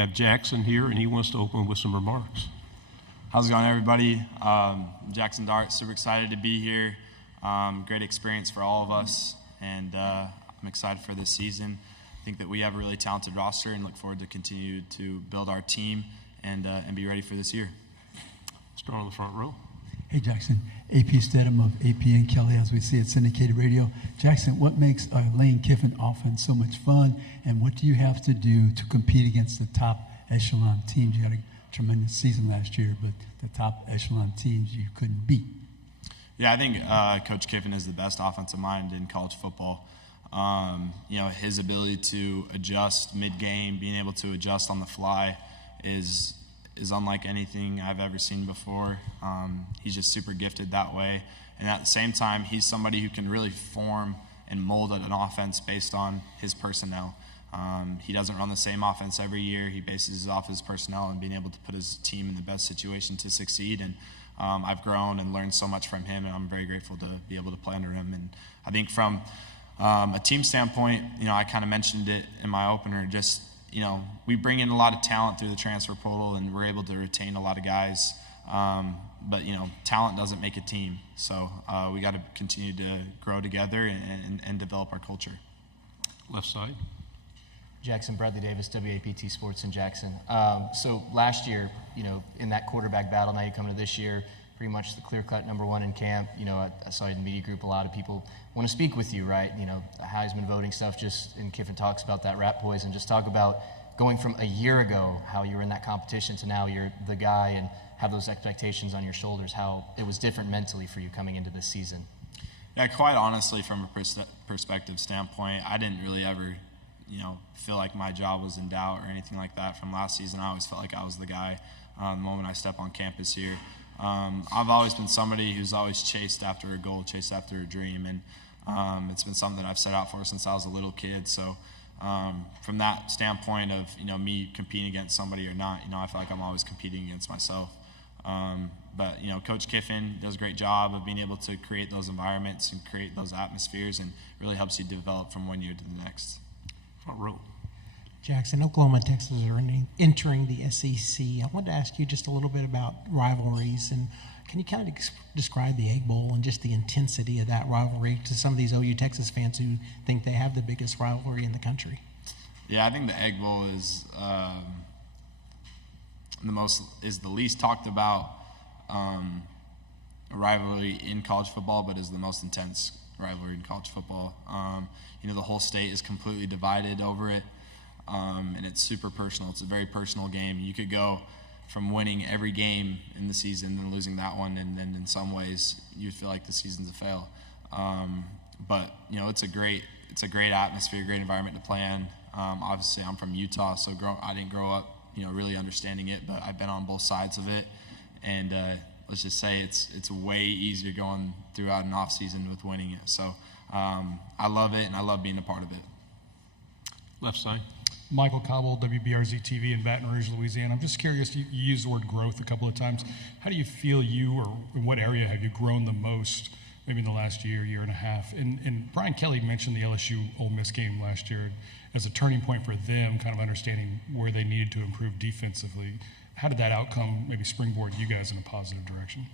Have Jaxon here, and he wants to open with some remarks. How's it going, everybody? Jaxon Dart, super excited to be here. Great experience for all of us, and I'm excited for this season. I think that we have a really talented roster and look forward to continue to build our team and be ready for this year. Start on the front row. Hey, Jaxon. AP Stedham of AP and Kelly, as we see at syndicated radio. Jaxon, what makes a Lane Kiffin offense so much fun, and what do you have to do to compete against the top echelon teams? You had a tremendous season last year, but the top echelon teams you couldn't beat. Yeah, I think Coach Kiffin is the best offensive mind in college football. His ability to adjust mid-game, being able to adjust on the fly is unlike anything I've ever seen before. He's just super gifted that way. And at the same time, he's somebody who can really form and mold an offense based on his personnel. He doesn't run the same offense every year. He bases it off his personnel and being able to put his team in the best situation to succeed. And I've grown and learned so much from him, and I'm very grateful to be able to play under him. And I think from a team standpoint, I kind of mentioned it in my opener, just we bring in a lot of talent through the transfer portal, and we're able to retain a lot of guys. But talent doesn't make a team. So we got to continue to grow together and develop our culture. Left side. Jaxon, Bradley Davis, WAPT Sports in Jackson. So last year, in that quarterback battle, now you come to this year, pretty much the clear-cut number one in camp. I saw in the media group a lot of people want to speak with you, right? The Heisman voting stuff, and Kiffin talks about that rat poison. Just talk about going from a year ago, how you were in that competition, to now you're the guy and have those expectations on your shoulders, how it was different mentally for you coming into this season. Yeah, quite honestly, from a perspective standpoint, I didn't really ever feel like my job was in doubt or anything like that from last season. I always felt like I was the guy the moment I step on campus here. I've always been somebody who's always chased after a goal, chased after a dream, and it's been something that I've set out for since I was a little kid. So from that standpoint of me competing against somebody or not, I feel like I'm always competing against myself. But Coach Kiffin does a great job of being able to create those environments and create those atmospheres, and really helps you develop from one year to the next. Front row. Jaxon, Oklahoma and Texas are entering the SEC. I wanted to ask you just a little bit about rivalries, and can you kind of describe the Egg Bowl and just the intensity of that rivalry to some of these OU Texas fans who think they have the biggest rivalry in the country? Yeah, I think the Egg Bowl is the least talked about rivalry in college football, but is the most intense rivalry in college football. The whole state is completely divided over it. And it's super personal. It's a very personal game. You could go from winning every game in the season and losing that one, and then in some ways you feel like the season's a fail. But it's a great atmosphere, great environment to play in. Obviously, I'm from Utah, so I didn't grow up really understanding it, but I've been on both sides of it, and let's just say it's way easier going throughout an off season with winning it. So I love it, and I love being a part of it. Left side. Michael Cobble, WBRZ TV in Baton Rouge, Louisiana. I'm just curious, you used the word growth a couple of times. How do you feel or in what area have you grown the most, maybe in the last year and a half? And Brian Kelly mentioned the LSU Ole Miss game last year as a turning point for them, kind of understanding where they needed to improve defensively. How did that outcome maybe springboard you guys in a positive direction?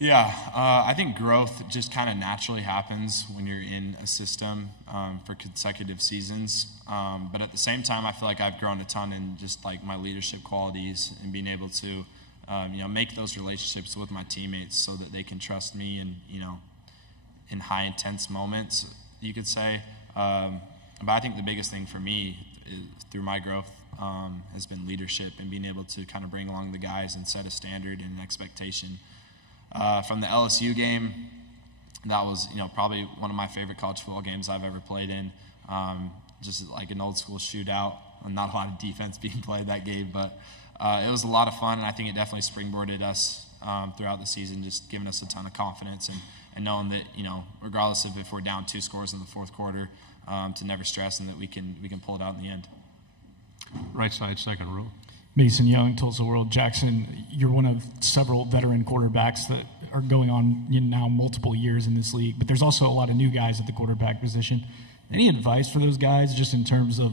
Yeah, I think growth just kind of naturally happens when you're in a system for consecutive seasons. But at the same time, I feel like I've grown a ton in just like my leadership qualities and being able to, make those relationships with my teammates so that they can trust me and, in high intense moments, you could say. But I think the biggest thing for me through my growth has been leadership and being able to kind of bring along the guys and set a standard and an expectation. From the LSU game, that was probably one of my favorite college football games I've ever played in. Just like an old school shootout, not a lot of defense being played that game, but it was a lot of fun, and I think it definitely springboarded us throughout the season, just giving us a ton of confidence and knowing that regardless of if we're down 2 scores in the fourth quarter, to never stress and that we can pull it out in the end. Right side, second row. Mason Young, Tulsa World. Jaxon, you're one of several veteran quarterbacks that are going on now multiple years in this league, but there's also a lot of new guys at the quarterback position. Any advice for those guys just in terms of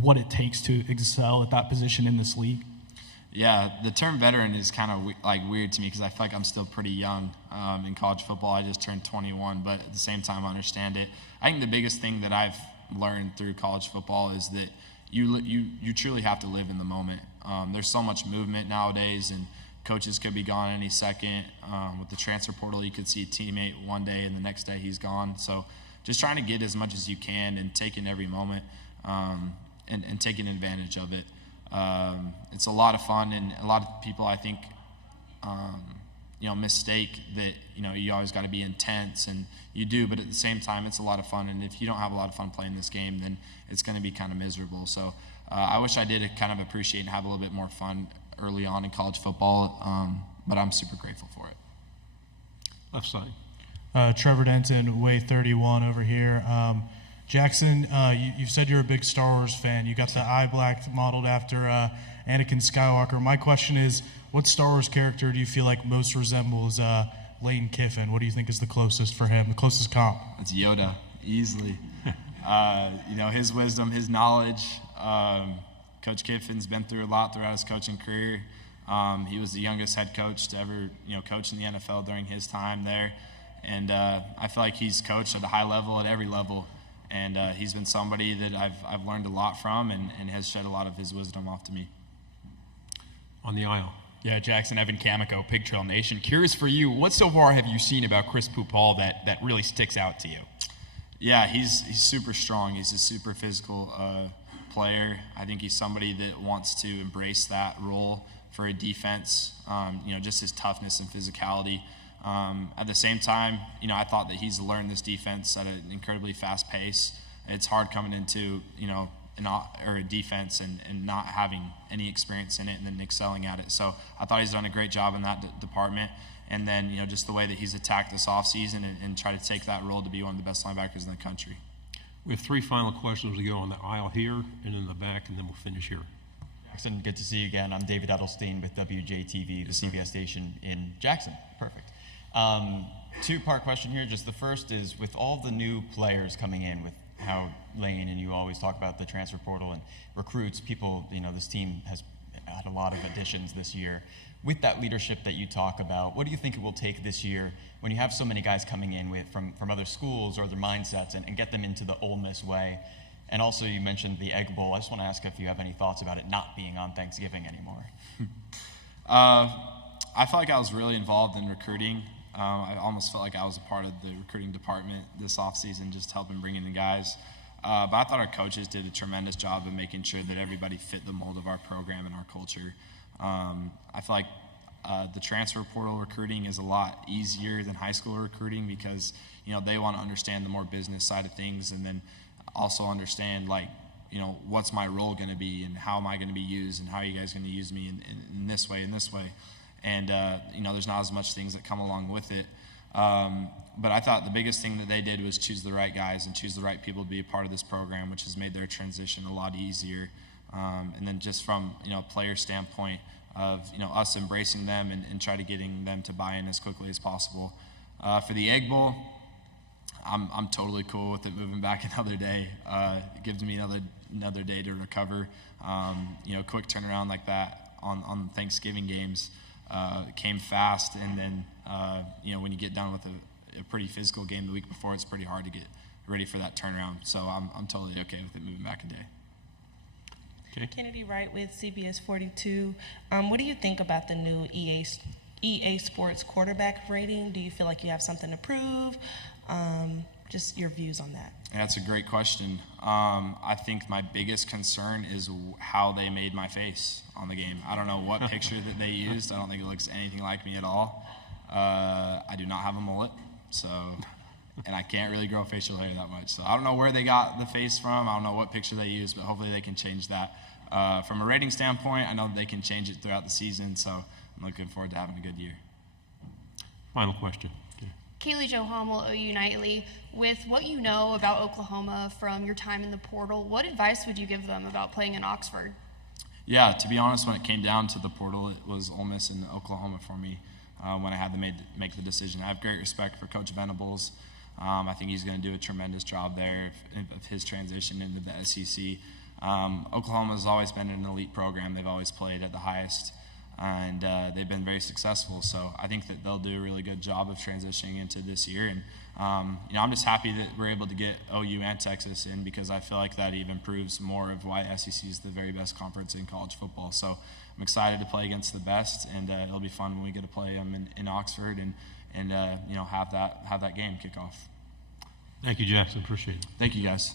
what it takes to excel at that position in this league? Yeah, the term veteran is kind of weird to me because I feel like I'm still pretty young in college football. I just turned 21, but at the same time, I understand it. I think the biggest thing that I've learned through college football is that you truly have to live in the moment. There's so much movement nowadays, and coaches could be gone any second. With the transfer portal, you could see a teammate one day, and the next day he's gone. So just trying to get as much as you can and taking every moment and taking advantage of it. It's a lot of fun, and a lot of people, I think, mistake that, you always got to be intense, and you do, but at the same time, it's a lot of fun, and if you don't have a lot of fun playing this game, then it's going to be kind of miserable. So I wish I did kind of appreciate and have a little bit more fun early on in college football, but I'm super grateful for it. Left side. Trevor Denton, Way 31 over here. Jaxon, you've said you're a big Star Wars fan. You got the eye black modeled after Anakin Skywalker. My question is, what Star Wars character do you feel like most resembles Lane Kiffin? What do you think is the closest for him, the closest comp? It's Yoda, easily. His wisdom, his knowledge. Coach Kiffin's been through a lot throughout his coaching career. He was the youngest head coach to ever, coach in the NFL during his time there. And I feel like he's coached at a high level, at every level. And he's been somebody that I've learned a lot from and has shed a lot of his wisdom off to me. On the aisle. Yeah, Jaxon, Evan Camico, Pig Trail Nation. Curious for you, what so far have you seen about Chris Pupal that really sticks out to you? Yeah, he's super strong. He's a super physical player. I think he's somebody that wants to embrace that role for a defense, just his toughness and physicality. At the same time, I thought that he's learned this defense at an incredibly fast pace. It's hard coming into, a defense and not having any experience in it and then excelling at it. So I thought he's done a great job in that department. And then, just the way that he's attacked this offseason and tried to take that role to be one of the best linebackers in the country. We have 3 final questions to go on the aisle here and in the back, and then we'll finish here. Jaxon, good to see you again. I'm David Edelstein with WJTV, the CBS station in Jackson. Perfect. 2-part question here. Just the first is, with all the new players coming in, with how Lane and you always talk about the transfer portal and recruits, people, this team has had a lot of additions this year. With that leadership that you talk about, what do you think it will take this year when you have so many guys coming in from other schools or their mindsets and get them into the Ole Miss way? And also, you mentioned the Egg Bowl. I just want to ask if you have any thoughts about it not being on Thanksgiving anymore. I felt like I was really involved in recruiting. I almost felt like I was a part of the recruiting department this offseason, just helping bring in the guys. But I thought our coaches did a tremendous job of making sure that everybody fit the mold of our program and our culture. I feel like the transfer portal recruiting is a lot easier than high school recruiting because, they want to understand the more business side of things and then also understand, what's my role going to be and how am I going to be used and how are you guys going to use me in this way and this way. And, there's not as much things that come along with it. But I thought the biggest thing that they did was choose the right guys and choose the right people to be a part of this program, which has made their transition a lot easier. And then just from, a player standpoint of, us embracing them and try to getting them to buy in as quickly as possible. For the Egg Bowl, I'm totally cool with it moving back another day. It gives me another day to recover. Quick turnaround like that on Thanksgiving games came fast, and then when you get done with a pretty physical game the week before, it's pretty hard to get ready for that turnaround. So I'm totally okay with it moving back a day. Okay. Kennedy Wright with CBS 42. What do you think about the new EA Sports quarterback rating? Do you feel like you have something to prove? Just your views on that. That's a great question. I think my biggest concern is how they made my face on the game. I don't know what picture that they used. I don't think it looks anything like me at all. I do not have a mullet, and I can't really grow facial hair that much. So I don't know where they got the face from. I don't know what picture they used, but hopefully they can change that. From a rating standpoint, I know that they can change it throughout the season, so I'm looking forward to having a good year. Final question. Okay. Kaylee Jo Hummel, OU Nightly. With what you know about Oklahoma from your time in the portal, what advice would you give them about playing in Oxford? Yeah, to be honest, when it came down to the portal, it was Ole Miss and Oklahoma for me when I had to make the decision. I have great respect for Coach Venables. I think he's going to do a tremendous job there of his transition into the SEC. Oklahoma has always been an elite program. They've always played at the highest, and they've been very successful. So I think that they'll do a really good job of transitioning into this year. And I'm just happy that we're able to get OU and Texas in, because I feel like that even proves more of why SEC is the very best conference in college football. So I'm excited to play against the best, and it'll be fun when we get to play them in Oxford and have that game kick off. Thank you, Jackson. Appreciate it. Thank you, guys.